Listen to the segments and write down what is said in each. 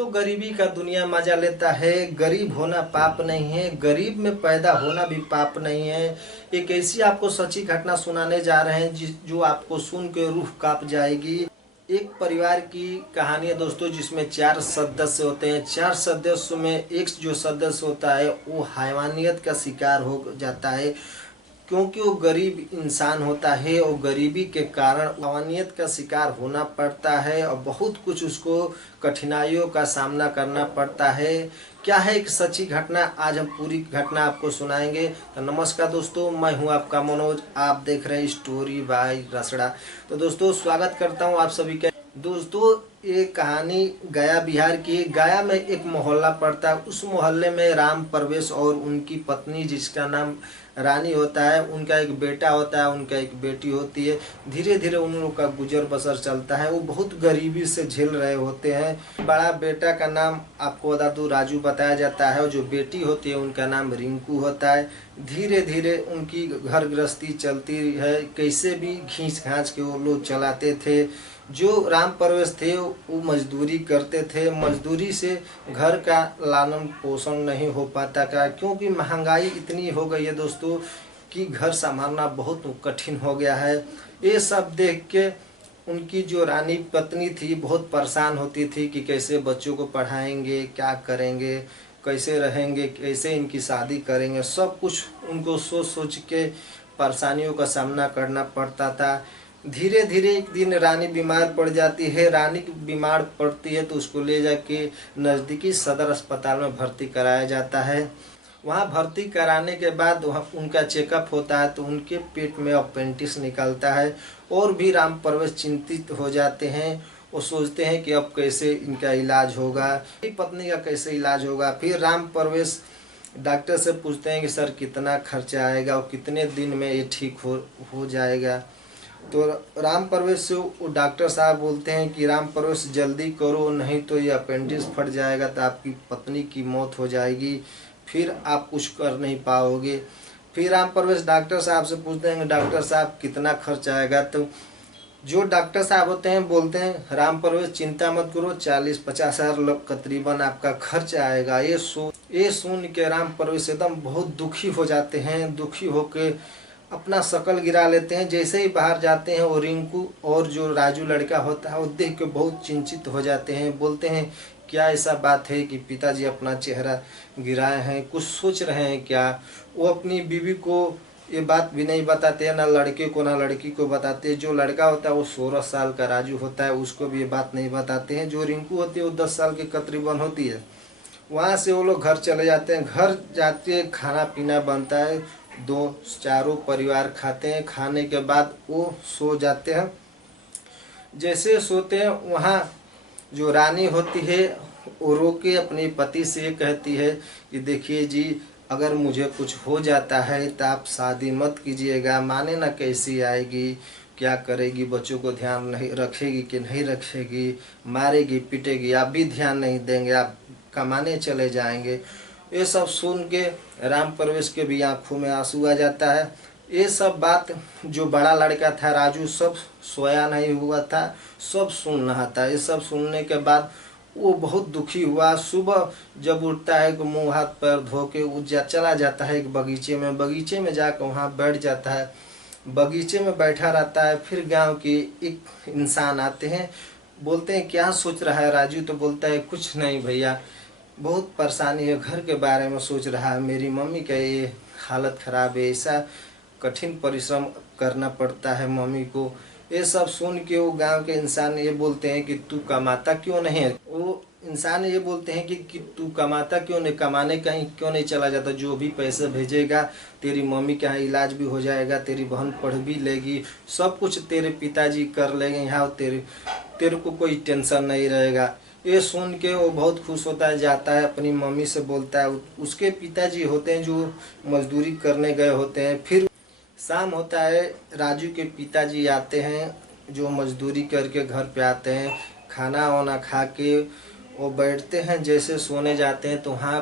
दोस्तों, गरीबी का दुनिया मजा लेता है। गरीब होना पाप नहीं है, गरीब में पैदा होना भी पाप नहीं है। एक ऐसी आपको सच्ची घटना सुनाने जा रहे हैं जो आपको सुन के रूह कांप जाएगी। एक परिवार की कहानी है दोस्तों, जिसमें 4 सदस्य होते हैं। 4 सदस्यों में एक जो सदस्य होता है वो हैवानियत का शिकार हो जाता है, क्योंकि वो गरीब इंसान होता है और गरीबी के कारण हैवानियत का शिकार होना पड़ता है और बहुत कुछ उसको कठिनाइयों का सामना करना पड़ता है। क्या है एक सच्ची घटना, आज हम पूरी घटना आपको सुनाएंगे। तो नमस्कार दोस्तों, मैं हूं आपका मनोज, आप देख रहे हैं स्टोरी बाय रसड़ा। तो दोस्तों, स्वागत करता हूं आप सभी का। दोस्तों, ये कहानी गया बिहार की। गया में एक मोहल्ला पड़ता है। उस मोहल्ले में राम परवेश और उनकी पत्नी, जिसका नाम रानी होता है, उनका एक बेटा होता है, उनका एक बेटी होती है। धीरे धीरे उन लोग का गुजर बसर चलता है। वो बहुत गरीबी से झेल रहे होते हैं। बड़ा बेटा का नाम आपको बता दूं राजू बताया जाता है, और जो बेटी होती है उनका नाम रिंकू होता है। धीरे धीरे उनकी घर गृहस्थी चलती है, कैसे भी घींच घांच के वो लोग चलाते थे। जो राम परवेश थे वो मजदूरी करते थे। मजदूरी से घर का लालन पोषण नहीं हो पाता था, क्योंकि महंगाई इतनी हो गई है दोस्तों कि घर संभालना बहुत कठिन हो गया है। ये सब देख के उनकी जो रानी पत्नी थी बहुत परेशान होती थी कि कैसे बच्चों को पढ़ाएंगे, क्या करेंगे, कैसे रहेंगे, कैसे इनकी शादी करेंगे। सब कुछ उनको सोच सोच के परेशानियों का सामना करना पड़ता था। धीरे धीरे एक दिन रानी बीमार पड़ जाती है। रानी बीमार पड़ती है तो उसको ले जाके नज़दीकी सदर अस्पताल में भर्ती कराया जाता है। वहाँ भर्ती कराने के बाद वहाँ उनका चेकअप होता है तो उनके पेट में अपेंडिक्स निकलता है। और भी राम परवेश चिंतित हो जाते हैं। वो सोचते हैं कि अब कैसे इनका इलाज होगा, पत्नी का कैसे इलाज होगा। फिर राम परवेश डॉक्टर से पूछते हैं कि सर कितना खर्चा आएगा और कितने दिन में ये ठीक हो जाएगा। तो राम परवेश से वो डॉक्टर साहब बोलते हैं कि राम परवेश जल्दी करो, नहीं तो ये अपेंडिक्स फट जाएगा तो आपकी पत्नी की मौत हो जाएगी, फिर आप कुछ कर नहीं पाओगे। फिर राम परवेश डॉक्टर साहब से पूछते हैं कि डॉक्टर साहब कितना खर्च आएगा। तो जो डॉक्टर साहब होते हैं बोलते हैं राम परवेश चिंता मत करो, 40-50 हज़ार करीबन आपका खर्च आएगा। ये सुन के राम परवेश एकदम बहुत दुखी हो जाते हैं। दुखी होके अपना शकल गिरा लेते हैं। जैसे ही बाहर जाते हैं वो रिंकू और जो राजू लड़का होता है वो देख के बहुत चिंतित हो जाते हैं। बोलते हैं क्या ऐसा बात है कि पिताजी अपना चेहरा गिराए हैं, कुछ सोच रहे हैं क्या। वो अपनी बीवी को ये बात भी नहीं बताते हैं, ना लड़के को ना लड़की को बताते। जो लड़का होता है वो 16 साल का राजू होता है, उसको भी ये बात नहीं बताते हैं। जो रिंकू होती है वो 10 साल की तकरीबन होती है। वहाँ से वो लोग घर चले जाते हैं। घर जाते खाना पीना बनता है, चारों परिवार खाते हैं। खाने के बाद वो सो जाते हैं। जैसे सोते हैं वहाँ जो रानी होती है वो रो के अपने पति से कहती है कि देखिए जी, अगर मुझे कुछ हो जाता है तो आप शादी मत कीजिएगा। माने ना कैसी आएगी, क्या करेगी, बच्चों को ध्यान नहीं रखेगी कि नहीं रखेगी, मारेगी पीटेगी, आप भी ध्यान नहीं देंगे, आप कमाने चले जाएंगे। ये सब सुन के राम परवेश के भी आंखों में आंसू आ जाता है। ये सब बात जो बड़ा लड़का था राजू सब सोया नहीं हुआ था, सब सुन रहा था। ये सब सुनने के बाद वो बहुत दुखी हुआ। सुबह जब उठता है तो मुँह हाथ पैर धो के वो चला जाता है एक बगीचे में। बगीचे में जाकर वहाँ बैठ जाता है। बगीचे में बैठा रहता है। फिर गांव के एक इंसान आते हैं, बोलते हैं क्या सोच रहा है राजू। तो बोलता है कुछ नहीं भैया, बहुत परेशानी है, घर के बारे में सोच रहा है, मेरी मम्मी का ये हालत ख़राब है, ऐसा कठिन परिश्रम करना पड़ता है मम्मी को। ये सब सुन के वो गांव के इंसान ये बोलते हैं कि तू कमाता क्यों नहीं है। वो इंसान ये बोलते हैं कि तू कमाता क्यों नहीं, कमाने कहीं क्यों नहीं चला जाता। जो भी पैसे भेजेगा तेरी मम्मी का इलाज भी हो जाएगा, तेरी बहन पढ़ भी लेगी, सब कुछ तेरे पिताजी कर लेंगे यहाँ, तेरे को कोई टेंशन नहीं रहेगा। ये सुन के वो बहुत खुश होता है, जाता है अपनी मम्मी से बोलता है। उसके पिताजी होते हैं जो मजदूरी करने गए होते हैं। फिर शाम होता है, राजू के पिताजी आते हैं जो मजदूरी करके घर पे आते हैं। खाना वाना खा के वो बैठते हैं, जैसे सोने जाते हैं तो वहाँ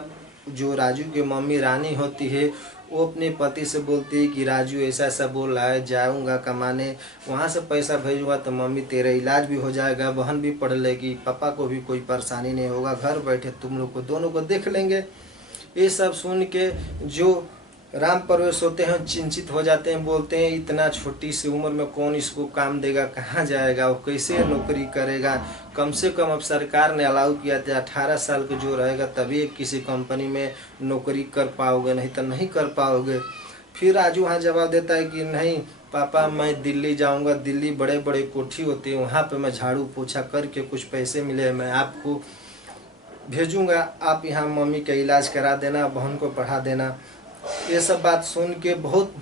जो राजू की मम्मी रानी होती है वो अपने पति से बोलती है कि राजू ऐसा ऐसा बोल रहा है, जाऊंगा कमाने, वहाँ से पैसा भेजूंगा तो मम्मी तेरा इलाज भी हो जाएगा, बहन भी पढ़ लेगी, पापा को भी कोई परेशानी नहीं होगा, घर बैठे तुम लोग को दोनों को देख लेंगे। ये सब सुन के जो राम प्रवेश होते हैं चिंतित हो जाते हैं, बोलते हैं इतना छोटी सी उम्र में कौन इसको काम देगा, कहाँ जाएगा, वो कैसे नौकरी करेगा। कम से कम अब सरकार ने अलाउ किया था 18 साल के जो रहेगा तभी किसी कंपनी में नौकरी कर पाओगे, नहीं तो नहीं कर पाओगे। फिर राजू वहाँ जवाब देता है कि नहीं पापा मैं दिल्ली जाऊँगा, दिल्ली बड़े बड़े कोठी होती है, वहाँ पर मैं झाड़ू पोछा करके कुछ पैसे मिले मैं आपको भेजूँगा, आप यहाँ मम्मी का इलाज करा देना, बहन को पढ़ा देना। ये सब बात सुन के बहुत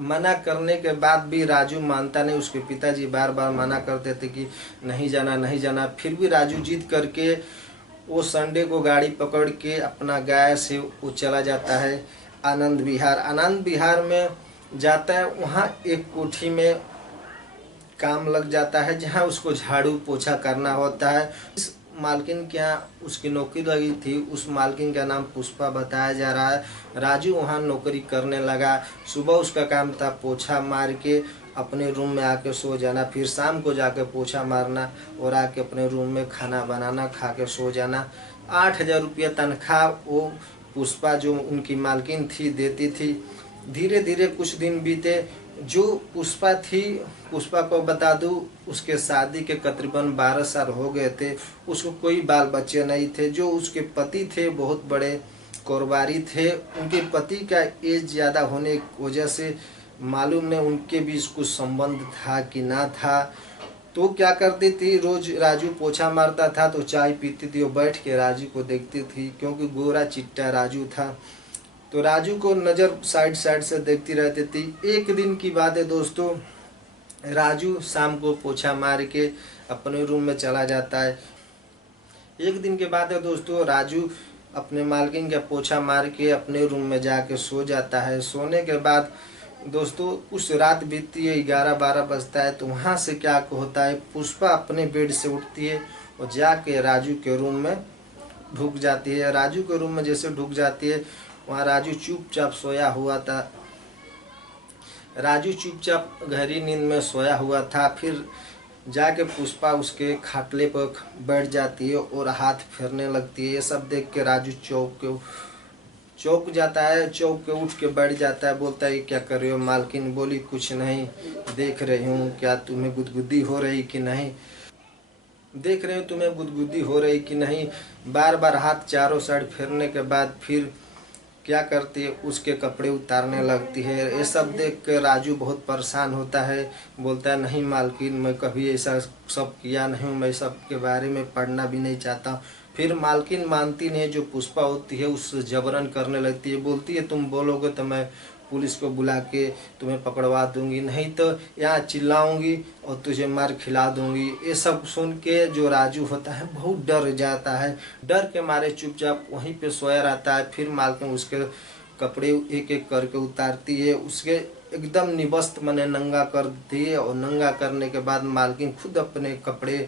मना करने के बाद भी राजू मानता नहीं। उसके पिताजी बार बार मना करते थे कि नहीं जाना नहीं जाना, फिर भी राजू जिद करके वो संडे को गाड़ी पकड़ के अपना गाय से वो चला जाता है आनंद विहार। आनंद विहार में जाता है, वहाँ एक कोठी में काम लग जाता है जहाँ उसको झाड़ू पोछा करना होता है। इस मालकिन के यहाँ उसकी नौकरी लगी थी, उस मालकिन का नाम पुष्पा बताया जा रहा है। राजू वहाँ नौकरी करने लगा। सुबह उसका काम था पोछा मार के अपने रूम में आके सो जाना, फिर शाम को जाके पोछा मारना और आके अपने रूम में खाना बनाना, खा के सो जाना। 8,000 रुपया तनख्वाह वो पुष्पा जो उनकी मालकिन थी देती थी। धीरे धीरे कुछ दिन बीते। जो पुष्पा थी, पुष्पा को बता दूं उसके शादी के तकरीबन 12 साल हो गए थे, उसको कोई बाल बच्चे नहीं थे। जो उसके पति थे बहुत बड़े कारोबारी थे, उनके पति का एज ज़्यादा होने की वजह से मालूम नहीं उनके बीच कुछ संबंध था कि ना था। तो क्या करती थी, रोज राजू पोछा मारता था तो चाय पीती थी, वो बैठ के राजू को देखती थी क्योंकि गोरा चिट्टा राजू था, तो राजू को नज़र साइड साइड से देखती रहती थी। एक दिन की बात है दोस्तों, राजू शाम को पोछा मार के अपने रूम में चला जाता है। एक दिन के बाद है दोस्तों, राजू अपने मालकिन का पोछा मार के अपने रूम में जाके सो जाता है। सोने के बाद दोस्तों कुछ रात बीतती है, 11-12 बजता है। तो वहाँ से क्या होता है, पुष्पा अपने बेड से उठती है और जाके राजू के रूम में ढुक जाती है। राजू के रूम में जैसे ढुक जाती है, वहाँ राजू चुपचाप सोया हुआ था। राजू चुपचाप गहरी नींद में सोया हुआ था। फिर जाके पुष्पा उसके खाटले पर बैठ जाती है और हाथ फेरने लगती है। ये सब देख के राजू चौंक जाता है, चौंक के उठ के बैठ जाता है। बोलता है क्या कर रहे हो? मालकिन बोली कुछ नहीं, देख रही हूँ क्या तुम्हें गुदगुदी हो रही कि नहीं, देख रहे हो तुम्हें गुदगुदी हो रही कि नहीं। बार बार हाथ चारों साइड फेरने के बाद फिर क्या करती है, उसके कपड़े उतारने लगती है। ये सब देख कर राजू बहुत परेशान होता है। बोलता है नहीं मालकिन, मैं कभी ऐसा सब किया नहीं हूँ, मैं सब के बारे में पढ़ना भी नहीं चाहता। फिर मालकिन मानती नहीं, जो पुष्पा होती है उससे जबरन करने लगती है। बोलती है तुम बोलोगे तो मैं पुलिस को बुला के तुम्हें पकड़वा दूंगी, नहीं तो यहाँ चिल्लाऊंगी और तुझे मार खिला दूंगी। ये सब सुन के जो राजू होता है बहुत डर जाता है। डर के मारे चुपचाप वहीं पे सोया रहता है। फिर मालकिन उसके कपड़े एक एक करके उतारती है, उसके एकदम निबस्त मने नंगा कर देती है और नंगा करने के बाद मालकिन खुद अपने कपड़े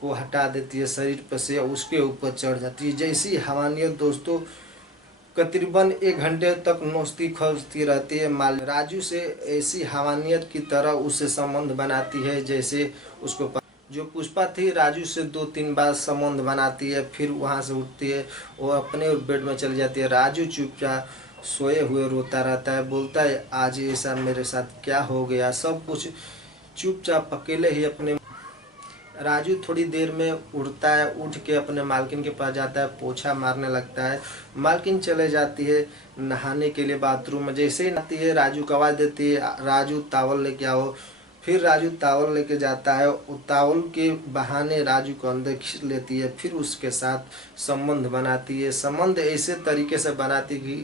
को हटा देती है शरीर पर से, उसके ऊपर चढ़ जाती है। जैसी हवानियत दोस्तों करीबन 1 घंटे तक नोचती खोजती रहती है। राजू से ऐसी हवानियत की तरह उससे संबंध बनाती है जैसे उसको जो पुष्पा थी राजू से 2-3 बार संबंध बनाती है। फिर वहाँ से उठती है और अपने बेड में चली जाती है। राजू चुपचाप सोए हुए रोता रहता है, बोलता है आज ऐसा मेरे साथ क्या हो गया। सब कुछ चुपचाप अकेले ही अपने राजू थोड़ी देर में उठता है, उठ के अपने मालकिन के पास जाता है, पोछा मारने लगता है। मालकिन चले जाती है नहाने के लिए बाथरूम में। जैसे ही नहाती है राजू को आवाज़ देती है राजू तावल लेके आओ। फिर राजू तावल लेके जाता है, वो तावल के बहाने राजू को अंदर खींच लेती है। फिर उसके साथ संबंध बनाती है। संबंध ऐसे तरीके से बनाती है कि